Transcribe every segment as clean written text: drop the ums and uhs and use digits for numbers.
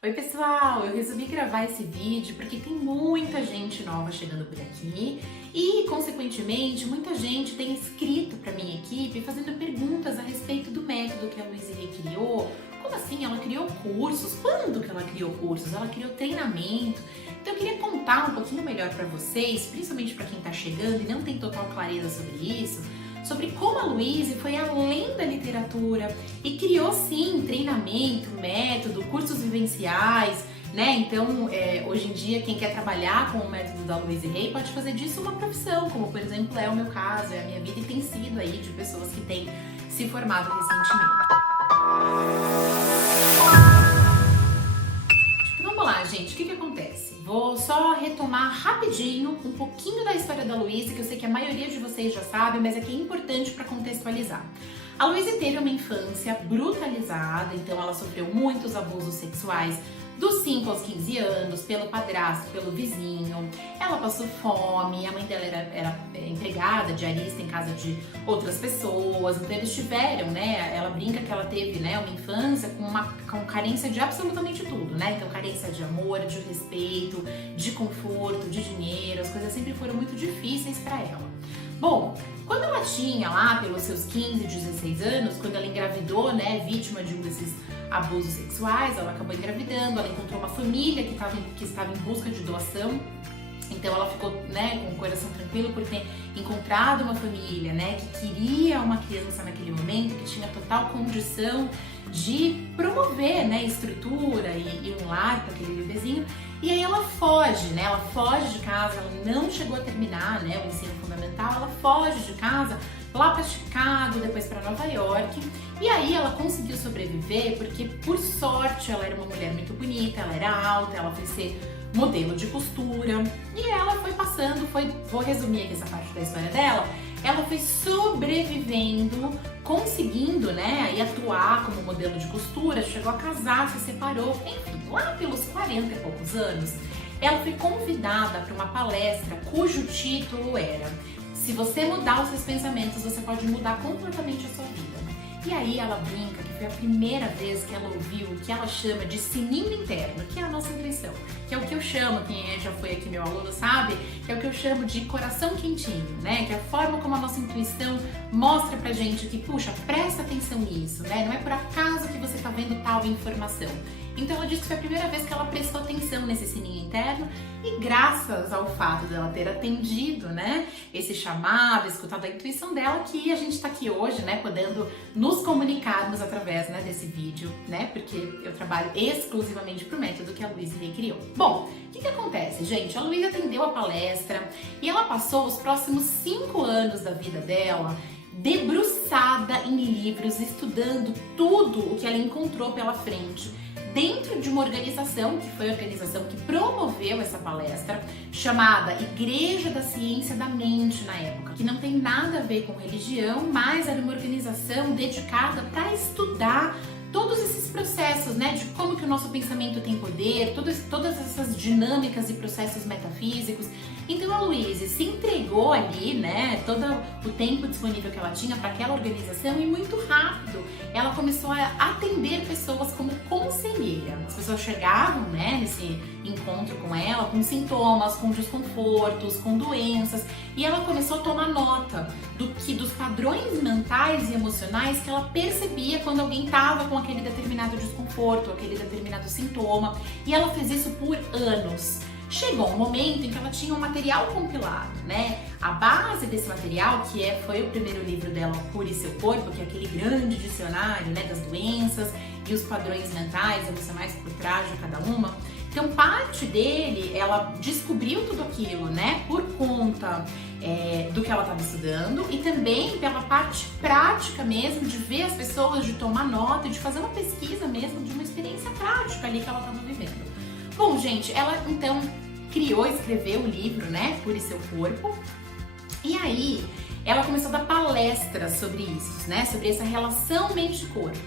Oi pessoal, eu resolvi gravar esse vídeo porque tem muita gente nova chegando por aqui e, consequentemente, muita gente tem escrito para minha equipe fazendo perguntas a respeito do método que a Louise Hay criou. Como assim? Ela criou cursos? Quando que ela criou cursos? Ela criou treinamento? Então eu queria contar um pouquinho melhor para vocês, principalmente para quem está chegando e não tem total clareza sobre isso, sobre como a Louise foi além da literatura e criou sim treinamento, método, cursos vivenciais, né? Então, hoje em dia, quem quer trabalhar com o método da Louise Hay pode fazer disso uma profissão, como por exemplo é o meu caso, é a minha vida e tem sido aí de pessoas que têm se formado recentemente. Então vamos lá, gente, o que acontece? Vou só retomar rapidinho um pouquinho da história da Louise, que eu sei que a maioria de vocês já sabe, mas é que é importante para contextualizar. A Louise teve uma infância brutalizada, então ela sofreu muitos abusos sexuais dos 5 aos 15 anos, pelo padrasto, pelo vizinho. Ela passou fome, a mãe dela era empregada, diarista em casa de outras pessoas, então eles tiveram, né? Ela brinca que ela teve, né, uma infância com carência de absolutamente tudo, né? Então carência de amor, de respeito, de conforto, de dinheiro, as coisas sempre foram muito difíceis para ela. Bom, quando ela tinha lá pelos seus 15, 16 anos, quando ela engravidou, né, vítima de um desses abusos sexuais, ela acabou engravidando, ela encontrou uma família que estava em busca de doação. Então ela ficou, né, com o coração tranquilo por ter encontrado uma família, né, que queria uma criança naquele momento, que tinha total condição de promover, né, estrutura e um lar para aquele bebezinho. E aí ela foge, né, ela foge de casa, ela não chegou a terminar, né, o ensino fundamental, ela foge de casa lá para Chicago, depois para Nova York. E aí ela conseguiu sobreviver porque, por sorte, ela era uma mulher muito bonita, ela era alta, ela foi ser modelo de costura e ela foi passando, vou resumir aqui essa parte da história dela, ela foi sobrevivendo, conseguindo, né, aí atuar como modelo de costura, chegou a casar, se separou, enfim, lá pelos 40 e poucos anos, ela foi convidada para uma palestra cujo título era: se você mudar os seus pensamentos, você pode mudar completamente a sua vida. E aí ela brinca que foi a primeira vez que ela ouviu o que ela chama de sininho interno, que é a nossa intuição, que é o que eu chamo, quem já foi aqui meu aluno sabe, que é o que eu chamo de coração quentinho, né? Que é a forma como a nossa intuição mostra pra gente que, puxa, presta atenção nisso, né? Não é por acaso que você tá vendo tal informação. Então ela disse que foi a primeira vez que ela prestou atenção nesse sininho interno e graças ao fato dela ter atendido, né, esse chamado, escutado a intuição dela, que a gente está aqui hoje, né, podendo nos comunicarmos através, né, desse vídeo, né, porque eu trabalho exclusivamente pro método que a Louise Hay criou. Bom, o que acontece, gente? A Louise atendeu a palestra e ela passou os próximos 5 anos da vida dela debruçada em livros, estudando tudo o que ela encontrou pela frente, dentro de uma organização, que foi a organização que promoveu essa palestra, chamada Igreja da Ciência da Mente na época, que não tem nada a ver com religião, mas era uma organização dedicada para estudar todos esses processos, né, de como que o nosso pensamento tem poder, todas essas dinâmicas e processos metafísicos. Então a Louise se entregou ali, né, todo o tempo disponível que ela tinha para aquela organização e muito rápido ela começou a atender pessoas como conselheira. As pessoas chegavam, né, nesse encontro com ela com sintomas, com desconfortos, com doenças e ela começou a tomar nota dos padrões mentais e emocionais que ela percebia quando alguém estava com aquele determinado desconforto, aquele determinado sintoma, e ela fez isso por anos. Chegou um momento em que ela tinha um material compilado, né? A base desse material, foi o primeiro livro dela, Cure Seu Corpo, que é aquele grande dicionário, né, das doenças e os padrões mentais, emocionais por trás de cada uma. Então, parte dele, ela descobriu tudo aquilo, né, por conta do que ela estava estudando e também pela parte prática mesmo, de ver as pessoas, de tomar nota e de fazer uma pesquisa mesmo, de uma experiência prática ali que ela estava vivendo. Bom, gente, ela então escreveu o livro, né, Cure Seu Corpo, e aí ela começou a dar palestras sobre isso, né, sobre essa relação mente-corpo,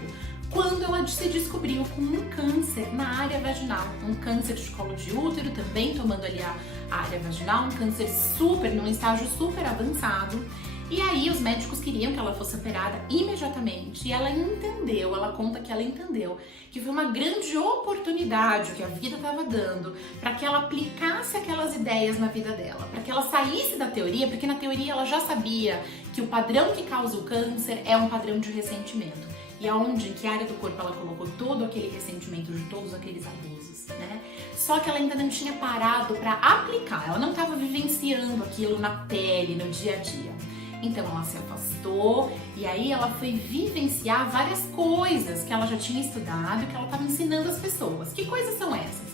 quando ela se descobriu com um câncer na área vaginal, um câncer de colo de útero, também tomando ali a área vaginal, um câncer num estágio super avançado. E aí os médicos queriam que ela fosse operada imediatamente e ela entendeu, ela conta que ela entendeu que foi uma grande oportunidade que a vida estava dando para que ela aplicasse aquelas ideias na vida dela, para que ela saísse da teoria, porque na teoria ela já sabia que o padrão que causa o câncer é um padrão de ressentimento. E aonde, em que área do corpo ela colocou todo aquele ressentimento de todos aqueles abusos, né? Só que ela ainda não tinha parado para aplicar, ela não estava vivenciando aquilo na pele, no dia a dia. Então ela se afastou e aí ela foi vivenciar várias coisas que ela já tinha estudado e que ela estava ensinando às pessoas. Que coisas são essas?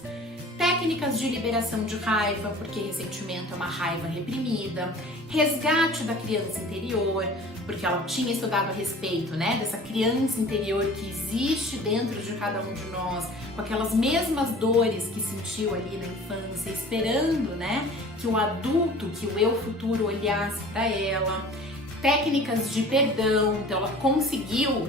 Técnicas de liberação de raiva, porque ressentimento é uma raiva reprimida, resgate da criança interior, porque ela tinha estudado a respeito, né, dessa criança interior que existe dentro de cada um de nós, com aquelas mesmas dores que sentiu ali na infância, esperando, né, que o adulto, que o eu futuro olhasse para ela. Técnicas de perdão, então ela conseguiu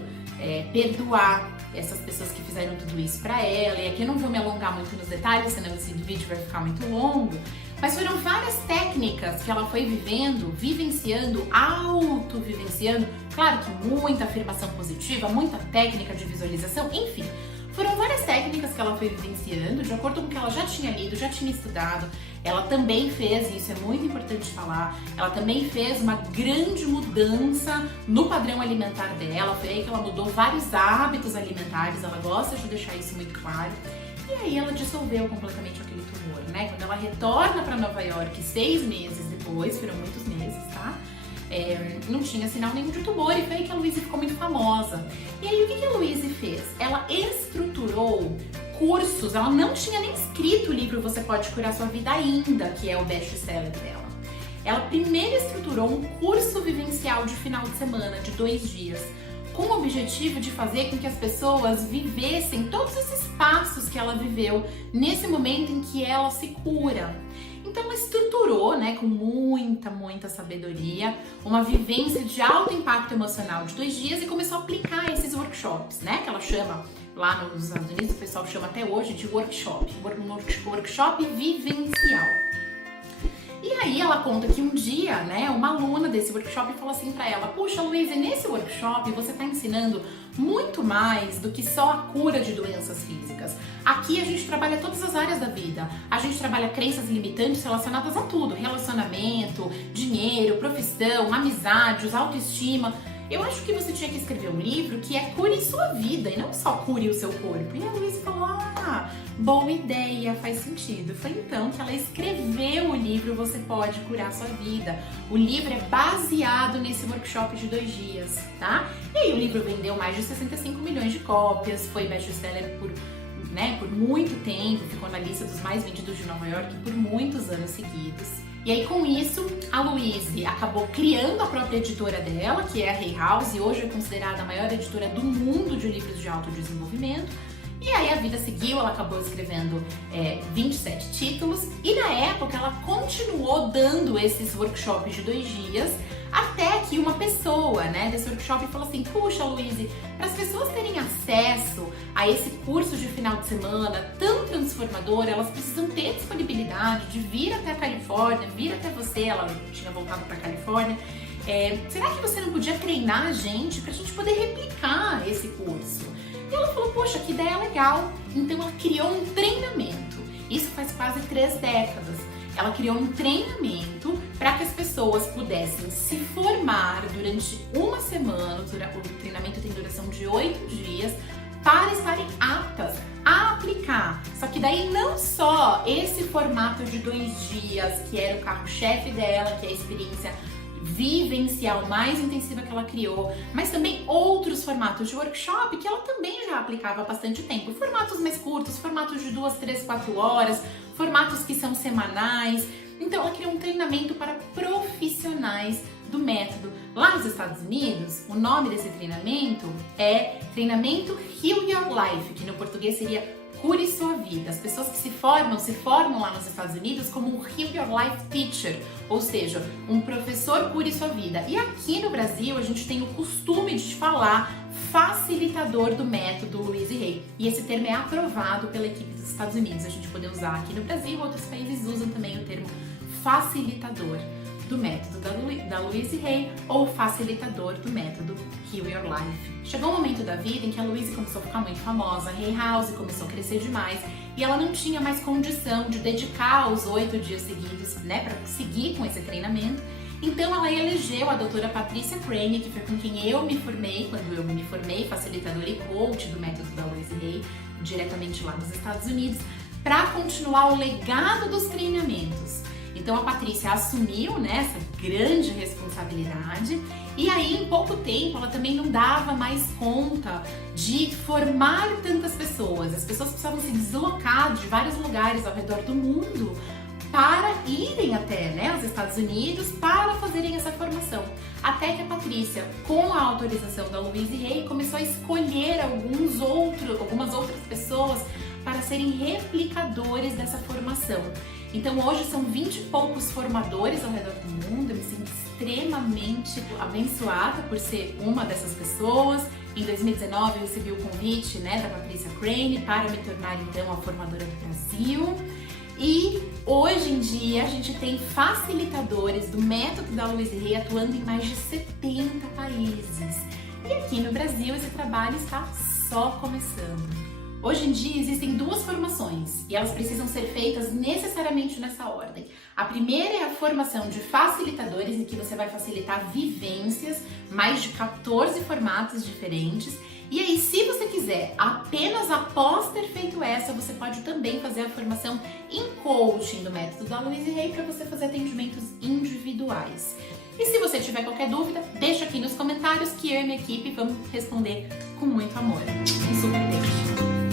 perdoar essas pessoas que fizeram tudo isso para ela. E aqui eu não vou me alongar muito nos detalhes, senão esse vídeo vai ficar muito longo. Mas foram várias técnicas que ela foi vivendo, vivenciando, auto-vivenciando. Claro que muita afirmação positiva, muita técnica de visualização, enfim. Foram várias técnicas que ela foi vivenciando, de acordo com o que ela já tinha lido, já tinha estudado. Ela também fez, e isso é muito importante falar, ela também fez uma grande mudança no padrão alimentar dela. Foi aí que ela mudou vários hábitos alimentares, ela gosta de deixar isso muito claro. E aí ela dissolveu completamente aquele tumor, né? Quando ela retorna para Nova York 6 meses depois, foram muitos meses, tá? Não tinha sinal nenhum de tumor e foi aí que a Louise ficou muito famosa. E aí o que a Louise fez? Ela estruturou cursos, ela não tinha nem escrito o livro Você Pode Curar Sua Vida ainda, que é o best-seller dela. Ela primeiro estruturou um curso vivencial de final de semana, de 2 dias, com o objetivo de fazer com que as pessoas vivessem todos esses passos que ela viveu nesse momento em que ela se cura. Então ela estruturou, né, com muita sabedoria, uma vivência de alto impacto emocional de 2 dias e começou a aplicar esses workshops, né, que ela chama, lá nos Estados Unidos o pessoal chama até hoje de workshop vivencial. E aí ela conta que um dia, né, uma aluna desse workshop falou assim pra ela: puxa, Louise, nesse workshop você tá ensinando muito mais do que só a cura de doenças físicas. Aqui a gente trabalha todas as áreas da vida. A gente trabalha crenças limitantes relacionadas a tudo: relacionamento, dinheiro, profissão, amizades, autoestima. Eu acho que você tinha que escrever um livro que é Cure Sua Vida e não só Cure o Seu Corpo. E a Louise falou: ah, boa ideia, faz sentido. Foi então que ela escreveu o livro Você Pode Curar Sua Vida. O livro é baseado nesse workshop de 2 dias, tá? E aí o livro vendeu mais de 65 milhões de cópias, foi best-seller por muito tempo, ficou na lista dos mais vendidos de Nova York por muitos anos seguidos. E aí com isso, a Louise acabou criando a própria editora dela, que é a Hay House, e hoje é considerada a maior editora do mundo de livros de autodesenvolvimento. E aí a vida seguiu, ela acabou escrevendo 27 títulos e na época ela continuou dando esses workshops de 2 dias até que uma pessoa, né, desse workshop falou assim: puxa, Louise, para as pessoas terem acesso a esse curso de final de semana tão transformador, elas precisam ter disponibilidade de vir até a Califórnia, vir até você. Ela tinha voltado para a Califórnia. Será que você não podia treinar a gente para a gente poder replicar esse curso? E ela falou: poxa, que ideia legal. Então ela criou um treinamento. Isso faz quase 3 décadas. Ela criou um treinamento para que as pessoas pudessem se formar durante uma semana. O treinamento tem duração de 8 dias para estarem aptas a aplicar. Só que daí não só esse formato de 2 dias, que era o carro-chefe dela, que é a experiência vivencial mais intensiva que ela criou, mas também outros formatos de workshop que ela também já aplicava há bastante tempo. Formatos mais curtos, formatos de 2, 3, 4 horas, formatos que são semanais. Então ela criou um treinamento para profissionais do método. Lá nos Estados Unidos, o nome desse treinamento é Treinamento Heal Your Life, que no português seria Cure Sua Vida. As pessoas que se formam lá nos Estados Unidos como um Heal Your Life Teacher, ou seja, um professor cure sua vida. E aqui no Brasil a gente tem o costume de falar facilitador do método Louise Hay. E esse termo é aprovado pela equipe dos Estados Unidos. A gente pode usar aqui no Brasil, outros países usam também o termo facilitador. do método da Louise Hay ou facilitador do método Heal Your Life. Chegou um momento da vida em que a Louise começou a ficar muito famosa, a Hay House começou a crescer demais e ela não tinha mais condição de dedicar os 8 dias seguidos, né, para seguir com esse treinamento. Então ela elegeu a doutora Patricia Crane, que foi com quem eu me formei, quando eu me formei facilitadora e coach do método da Louise Hay, diretamente lá nos Estados Unidos, para continuar o legado dos treinamentos. Então a Patrícia assumiu, né, essa grande responsabilidade e aí em pouco tempo ela também não dava mais conta de formar tantas pessoas. As pessoas precisavam se deslocar de vários lugares ao redor do mundo para irem até, né, os Estados Unidos para fazerem essa formação. Até que a Patrícia, com a autorização da Louise Hay, começou a escolher algumas outras pessoas para serem replicadores dessa formação. Então hoje são 20 e poucos formadores ao redor do mundo, eu me sinto extremamente abençoada por ser uma dessas pessoas. Em 2019 eu recebi o convite, né, da Patricia Crane para me tornar então a formadora do Brasil. E hoje em dia a gente tem facilitadores do método da Louise Hay atuando em mais de 70 países. E aqui no Brasil esse trabalho está só começando. Hoje em dia existem 2 formações e elas precisam ser feitas necessariamente nessa ordem. A primeira é a formação de facilitadores, em que você vai facilitar vivências, mais de 14 formatos diferentes. E aí, se você quiser, apenas após ter feito essa, você pode também fazer a formação em coaching do método da Louise Hay para você fazer atendimentos individuais. E se você tiver qualquer dúvida, deixa aqui nos comentários que eu e minha equipe vamos responder com muito amor. Um super beijo!